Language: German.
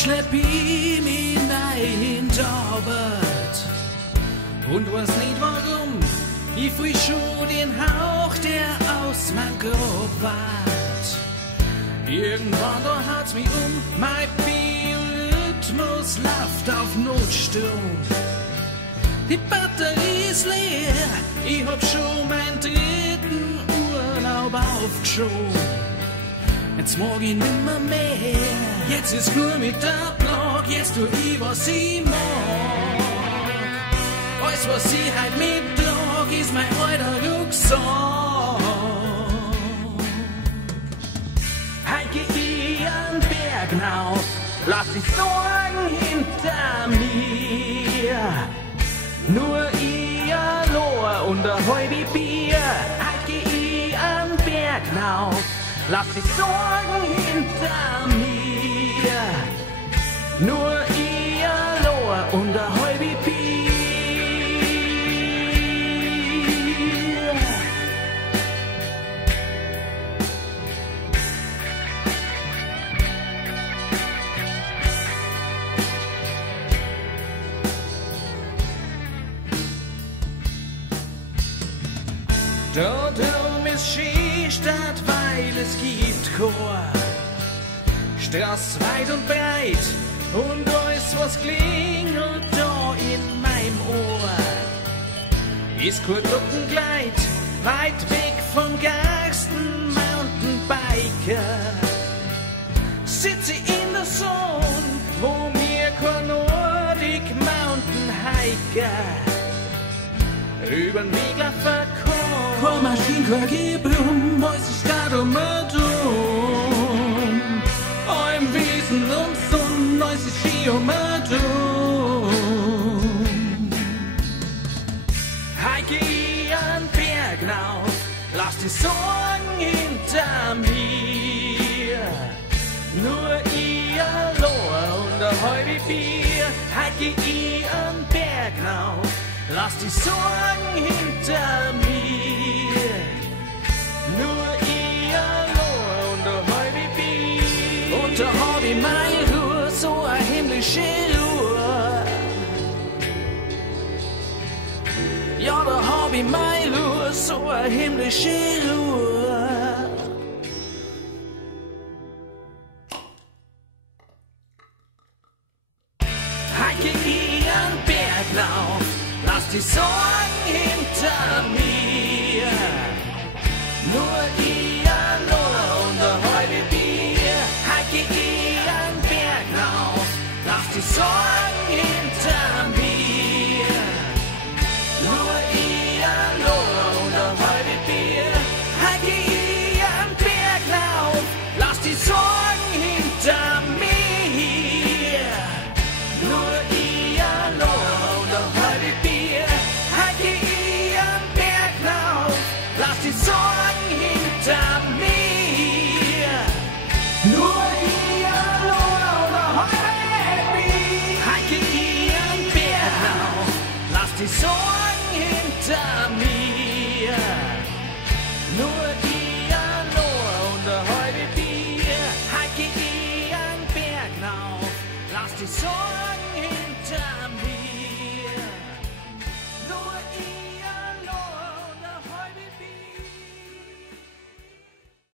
schlepp ihm in ein Arbeit. Und weiß nicht warum, ich frisch schon den Hauch, der aus mein Kopf wart. Irgendwann da hat's mich mein Biorhythmus läuft auf Notstrom. Die Batterie ist leer, ich hab schon meinen dritten Urlaub aufgeschoben. Jetzt mag ich nimmer mehr, jetzt ist nur mit der Block, jetzt tu ich, was ich mag. Alles, was ich halt mittrag, ist mein alter Rucksack. Heut geh ich an Berg hinauf, lass die Sorgen hinter mir. Nur ich allein und ein halbes Bier. Heut geh ich an Berg hinauf, lass die Sorgen hinter mir. Nur ich allein und ein halbes Bier. Da drum ist Skistadt, weil es gibt Chor. Straß weit und breit und alles, was klingelt da in meinem Ohr. Ist kein Duckengleit, weit weg vom garsten Mountainbiker. Sitze in der Sonne, wo mir kein Nordic Mountainhiker übern Weg laufen kann. Kein Maschinen, kein Geblum, weiß ich grad dumm. Im Wiesen und Sonn, weiß ich Ski dumm. Heut geh ich an Berg hinauf, lass die Sorgen hinter mir. Nur ich allein und ein halbes Bier. Heut geh ich an Berg hinauf, lass die Sorgen hinter mir. Nur ich allein und ein halbes Bier. Und da hab ich meine Ruhe, so eine himmlische Ruhe. Ja, da hab ich meine Ruhe, so eine himmlische Ruhe. Heut geh ich an Berg hinauf, lass die Sorgen hinter mir. Nur ich allein und ein halbes Bier. Heut geh ich an Berg hinauf, lass die Sorgen hinter mir. Nur ich allein und ein halbes Bier. Heut geh ich an Berg hinauf, lass die Sorgen hinter mir. Nur ich allein und ein halbes Bier. Heut geh ich an Berg hinauf, lass die Sorgen hinter mir. Nur ich allein und ein halbes Bier. Heut geh ich an Berg hinauf, lass die Sorgen hinter mir. Nur ich allein und ein halbes Bier. Heut geh ich an Berg hinauf, lass die Sorgen